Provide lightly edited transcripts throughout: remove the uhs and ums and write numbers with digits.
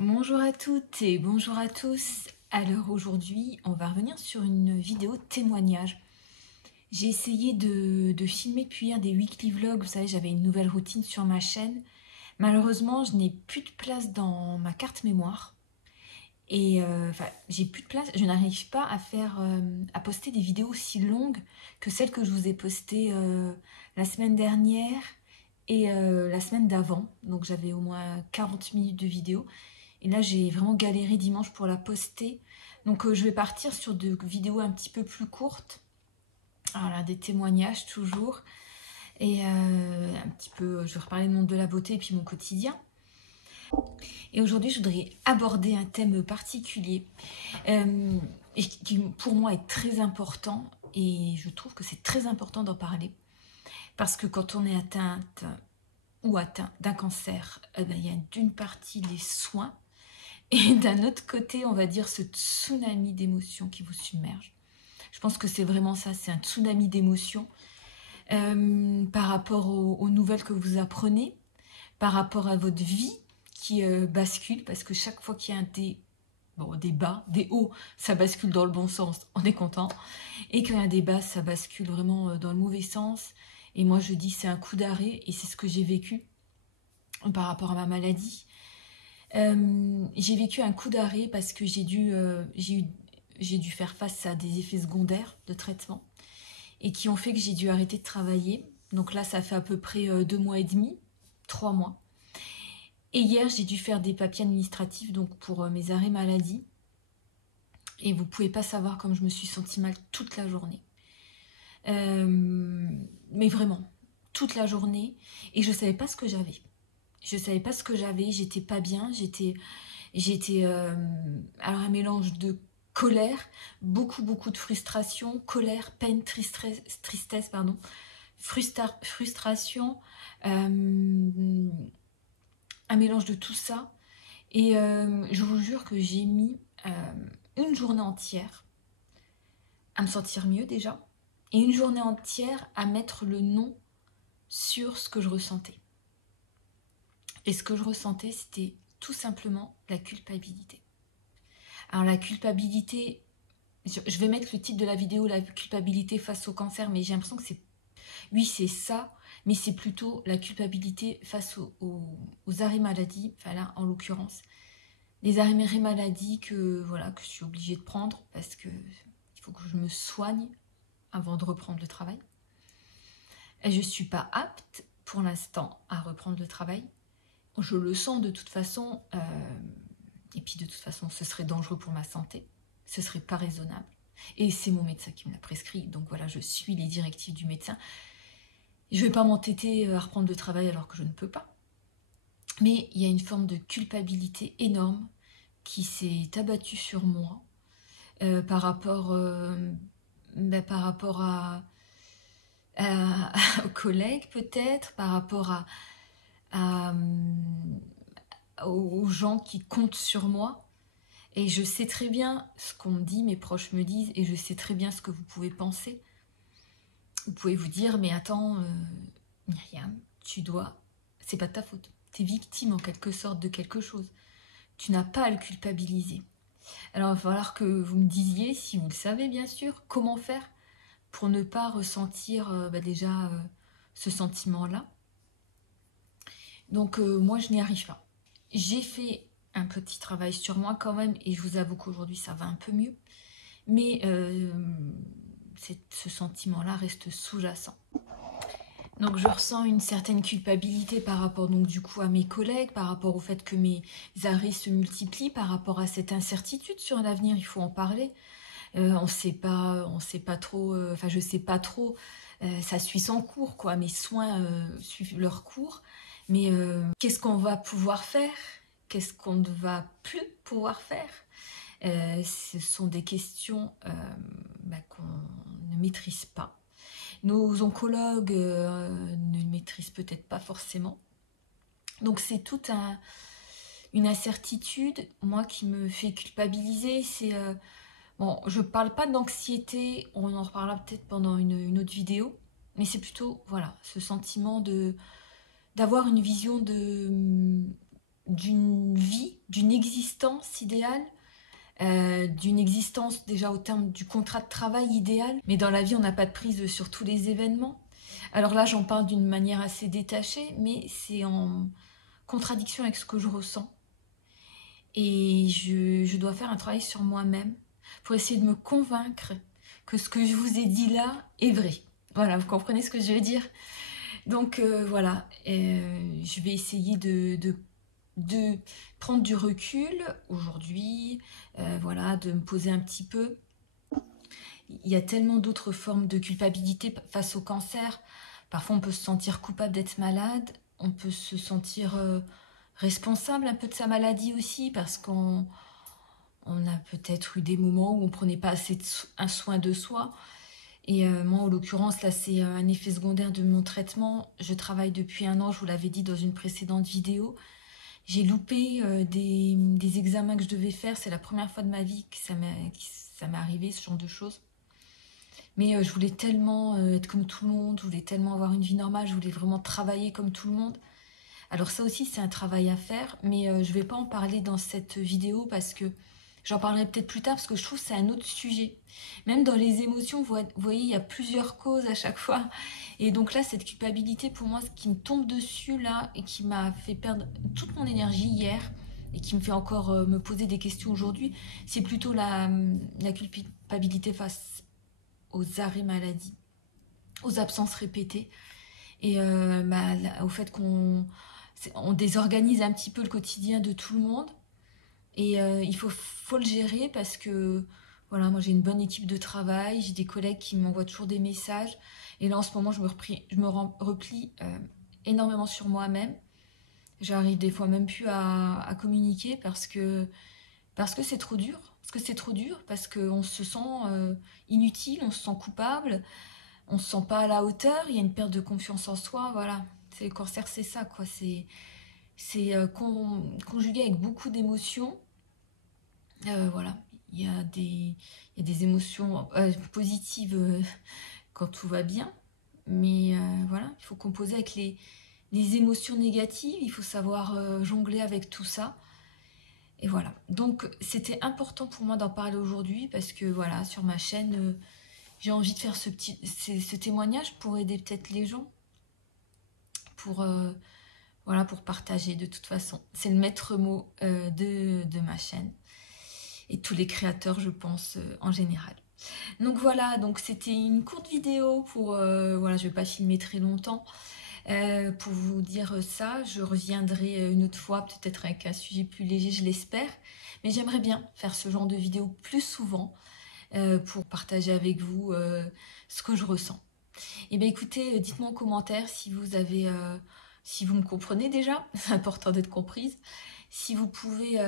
Bonjour à toutes et bonjour à tous. Alors aujourd'hui, on va revenir sur une vidéo témoignage. J'ai essayé de filmer depuis hier des weekly vlogs. Vous savez, j'avais une nouvelle routine sur ma chaîne. Malheureusement, je n'ai plus de place dans ma carte mémoire. Et j'ai plus de place. Je n'arrive pas à poster des vidéos aussi longues que celles que je vous ai postées la semaine dernière et la semaine d'avant. Donc j'avais au moins 40 minutes de vidéo. Et là, j'ai vraiment galéré dimanche pour la poster. Donc, je vais partir sur des vidéos un petit peu plus courtes. Voilà, des témoignages toujours. Et un petit peu, je vais reparler de monde de la beauté et puis mon quotidien. Et aujourd'hui, je voudrais aborder un thème particulier et qui, pour moi, est très important. Et je trouve que c'est très important d'en parler. Parce que quand on est atteinte ou atteint d'un cancer, il y a d'une partie les soins. Et d'un autre côté, on va dire ce tsunami d'émotions qui vous submerge. Je pense que c'est vraiment ça, c'est un tsunami d'émotions par rapport aux nouvelles que vous apprenez, par rapport à votre vie qui bascule, parce que chaque fois qu'il y a des bas, des hauts, ça bascule dans le bon sens, on est content. Et quand il y a des bas, ça bascule vraiment dans le mauvais sens. Et moi, je dis c'est un coup d'arrêt, et c'est ce que j'ai vécu par rapport à ma maladie. J'ai vécu un coup d'arrêt parce que j'ai dû faire face à des effets secondaires de traitement et qui ont fait que j'ai dû arrêter de travailler. Donc là, ça fait à peu près 2 mois et demi, 3 mois. Et hier, j'ai dû faire des papiers administratifs donc pour mes arrêts maladie. Et vous pouvez pas savoir comme je me suis sentie mal toute la journée. Mais vraiment, toute la journée. Et je savais pas ce que j'avais. Je savais pas ce que j'avais, j'étais pas bien, j'étais alors un mélange de colère, beaucoup de frustration, colère, peine, tristesse, pardon, frustration, un mélange de tout ça. Et je vous jure que j'ai mis une journée entière à me sentir mieux déjà, et une journée entière à mettre le nom sur ce que je ressentais. Et ce que je ressentais, c'était tout simplement la culpabilité. Alors la culpabilité, je vais mettre le titre de la vidéo, la culpabilité face au cancer, mais j'ai l'impression que c'est, oui c'est ça, mais c'est plutôt la culpabilité face aux arrêts maladie, enfin là en l'occurrence, les arrêts maladie que je suis obligée de prendre parce que il faut que je me soigne avant de reprendre le travail. Et je ne suis pas apte pour l'instant à reprendre le travail. Je le sens de toute façon, et puis de toute façon ce serait dangereux pour ma santé, ce serait pas raisonnable. Et c'est mon médecin qui me l'a prescrit, donc voilà, je suis les directives du médecin. Je vais pas m'entêter à reprendre le travail alors que je ne peux pas. Mais il y a une forme de culpabilité énorme qui s'est abattue sur moi par rapport aux collègues peut-être, par rapport aux gens qui comptent sur moi. Et je sais très bien ce qu'on me dit, mes proches me disent, et je sais très bien ce que vous pouvez penser. Vous pouvez vous dire, mais attends, Myriam, c'est pas de ta faute. Tu es victime en quelque sorte de quelque chose. Tu n'as pas à le culpabiliser. Alors il va falloir que vous me disiez, si vous le savez bien sûr, comment faire pour ne pas ressentir déjà ce sentiment-là. Donc moi je n'y arrive pas. J'ai fait un petit travail sur moi quand même et je vous avoue qu'aujourd'hui ça va un peu mieux. Mais ce sentiment-là reste sous-jacent. Donc je ressens une certaine culpabilité par rapport donc du coup à mes collègues, par rapport au fait que mes arrêts se multiplient, par rapport à cette incertitude sur l'avenir, il faut en parler. On sait pas trop, enfin je sais pas trop, ça suit son cours quoi, mes soins suivent leur cours, mais qu'est-ce qu'on va pouvoir faire? Qu'est-ce qu'on ne va plus pouvoir faire? Ce sont des questions qu'on ne maîtrise pas. Nos oncologues ne maîtrisent peut-être pas forcément. Donc c'est toute une incertitude, moi, qui me fait culpabiliser. C'est bon, je parle pas d'anxiété, on en reparlera peut-être pendant une autre vidéo, mais c'est plutôt voilà ce sentiment d'avoir une vision d'une vie d'une existence idéale, d'une existence déjà au terme du contrat de travail idéal, mais dans la vie on n'a pas de prise sur tous les événements. Alors là j'en parle d'une manière assez détachée, mais c'est en contradiction avec ce que je ressens. Et je dois faire un travail sur moi-même pour essayer de me convaincre que ce que je vous ai dit là est vrai. Voilà, vous comprenez ce que je veux dire? Donc voilà, je vais essayer de prendre du recul aujourd'hui, voilà, de me poser un petit peu. Il y a tellement d'autres formes de culpabilité face au cancer. Parfois on peut se sentir coupable d'être malade, on peut se sentir responsable un peu de sa maladie aussi, parce qu'on a peut-être eu des moments où on prenait pas assez un soin de soi. Et moi, en l'occurrence, là, c'est un effet secondaire de mon traitement. Je travaille depuis 1 an, je vous l'avais dit dans une précédente vidéo. J'ai loupé des examens que je devais faire. C'est la première fois de ma vie que ça m'est arrivé, ce genre de choses. Mais je voulais tellement être comme tout le monde, je voulais tellement avoir une vie normale, je voulais vraiment travailler comme tout le monde. Alors ça aussi, c'est un travail à faire, mais je ne vais pas en parler dans cette vidéo parce que j'en parlerai peut-être plus tard, parce que je trouve que c'est un autre sujet. Même dans les émotions, vous voyez, il y a plusieurs causes à chaque fois. Et donc là, cette culpabilité, pour moi, ce qui me tombe dessus, là, et qui m'a fait perdre toute mon énergie hier, et qui me fait encore me poser des questions aujourd'hui, c'est plutôt la culpabilité face aux arrêts maladie, aux absences répétées, et au fait on désorganise un petit peu le quotidien de tout le monde. Et il faut le gérer parce que voilà, moi j'ai une bonne équipe de travail, j'ai des collègues qui m'envoient toujours des messages. Et là en ce moment je me replie énormément sur moi-même. J'arrive des fois même plus à communiquer parce que c'est trop dur. Parce qu'on se sent inutile, on se sent coupable, on se sent pas à la hauteur, il y a une perte de confiance en soi, voilà. C'est le cancer, c'est ça, quoi. C'est conjugué avec beaucoup d'émotions. Voilà, il y a des émotions positives quand tout va bien, mais voilà, il faut composer avec les émotions négatives, il faut savoir jongler avec tout ça. Et voilà, donc c'était important pour moi d'en parler aujourd'hui parce que voilà, sur ma chaîne, j'ai envie de faire ce témoignage pour aider peut-être les gens, pour, voilà, pour partager de toute façon. C'est le maître mot de ma chaîne. Et tous les créateurs, je pense, en général. Donc voilà, donc c'était une courte vidéo pour... voilà, je ne vais pas filmer très longtemps. Pour vous dire ça, je reviendrai une autre fois, peut-être avec un sujet plus léger, je l'espère. Mais j'aimerais bien faire ce genre de vidéo plus souvent pour partager avec vous ce que je ressens. Et bien écoutez, dites-moi en commentaire si vous avez... si vous me comprenez déjà, c'est important d'être comprise. Si vous pouvez,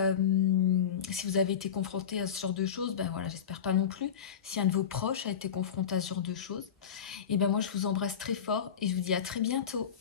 si vous avez été confronté à ce genre de choses, ben voilà, j'espère pas non plus. Si un de vos proches a été confronté à ce genre de choses, et ben moi je vous embrasse très fort et je vous dis à très bientôt.